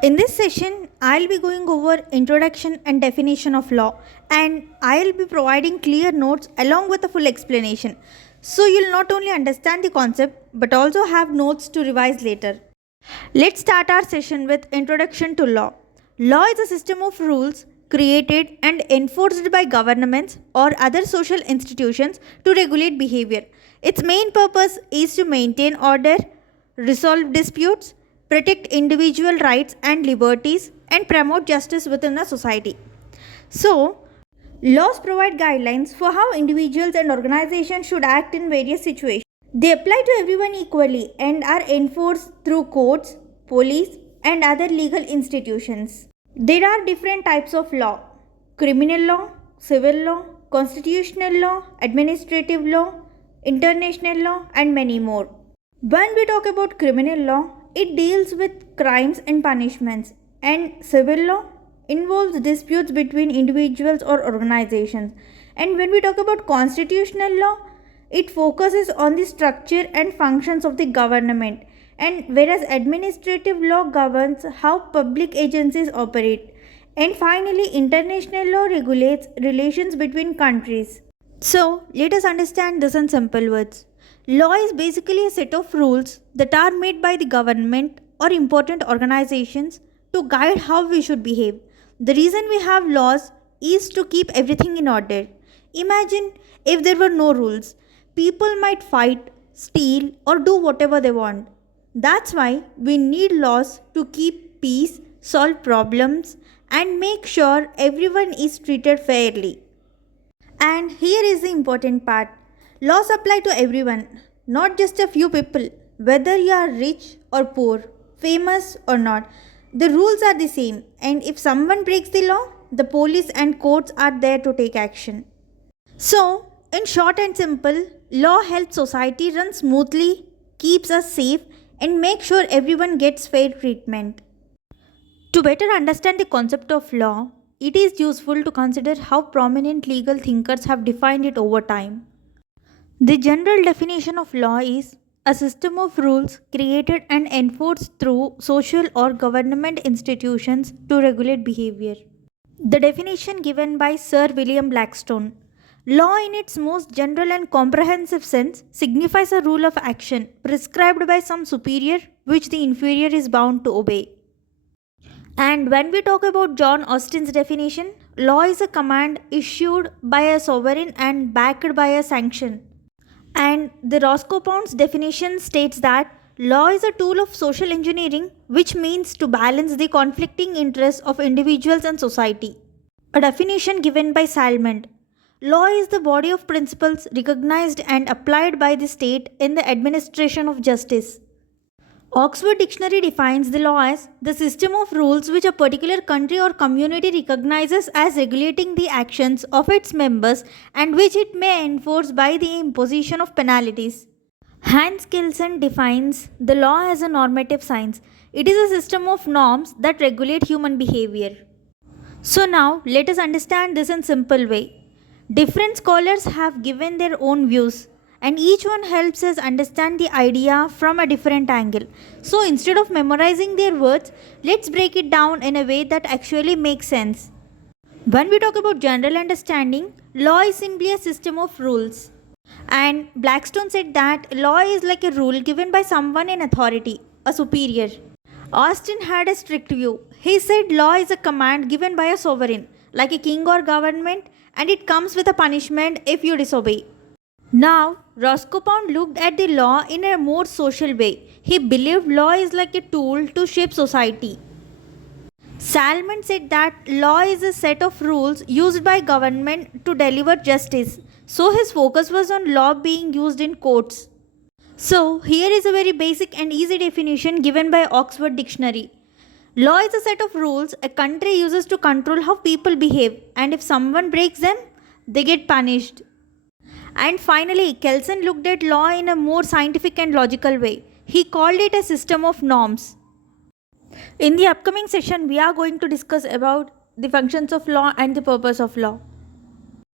In this session, I'll be going over introduction and definition of law, and I'll be providing clear notes along with a full explanation. So you'll not only understand the concept but also have notes to revise later. Let's start our session with introduction to law. Law is a system of rules created and enforced by governments or other social institutions to regulate behavior. Its main purpose is to maintain order, resolve disputes, protect individual rights and liberties, and promote justice within the society. So, laws provide guidelines for how individuals and organizations should act in various situations. They apply to everyone equally and are enforced through courts, police, and other legal institutions. There are different types of law: criminal law, civil law, constitutional law, administrative law, international law, and many more. When we talk about criminal law, it deals with crimes and punishments, and civil law involves disputes between individuals or organizations. And when we talk about constitutional law, it focuses on the structure and functions of the government, and whereas administrative law governs how public agencies operate. And finally, international law regulates relations between countries. So, let us understand this in simple words. Law is basically a set of rules that are made by the government or important organizations to guide how we should behave. The reason we have laws is to keep everything in order. Imagine if there were no rules. People might fight, steal, or do whatever they want. That's why we need laws to keep peace, solve problems, and make sure everyone is treated fairly. And here is the important part: laws apply to everyone, not just a few people. Whether you are rich or poor, famous or not, the rules are the same, and if someone breaks the law, the police and courts are there to take action. So, in short and simple, law helps society run smoothly, keeps us safe, and makes sure everyone gets fair treatment. To better understand the concept of law, it is useful to consider how prominent legal thinkers have defined it over time. The general definition of law is a system of rules created and enforced through social or government institutions to regulate behavior. The definition given by Sir William Blackstone: law, in its most general and comprehensive sense, signifies a rule of action prescribed by some superior which the inferior is bound to obey. And when we talk about John Austin's definition, law is a command issued by a sovereign and backed by a sanction. And the Roscoe Pound's definition states that law is a tool of social engineering, which means to balance the conflicting interests of individuals and society. A definition given by Salmond: law is the body of principles recognized and applied by the state in the administration of justice. Oxford Dictionary defines the law as the system of rules which a particular country or community recognizes as regulating the actions of its members and which it may enforce by the imposition of penalties. Hans Kelsen defines the law as a normative science. It is a system of norms that regulate human behavior. So now let us understand this in simple way. Different scholars have given their own views, and each one helps us understand the idea from a different angle. So instead of memorizing their words, let's break it down in a way that actually makes sense. When we talk about general understanding, law is simply a system of rules. And Blackstone said that law is like a rule given by someone in authority, a superior. Austin had a strict view. He said law is a command given by a sovereign, like a king or government, and it comes with a punishment if you disobey. Now, Roscoe Pound looked at the law in a more social way. He believed law is like a tool to shape society. Salmond said that law is a set of rules used by government to deliver justice. So his focus was on law being used in courts. So here is a very basic and easy definition given by Oxford Dictionary. Law is a set of rules a country uses to control how people behave, and if someone breaks them, they get punished. And finally, Kelsen looked at law in a more scientific and logical way. He called it a system of norms. In the upcoming session, we are going to discuss about the functions of law and the purpose of law.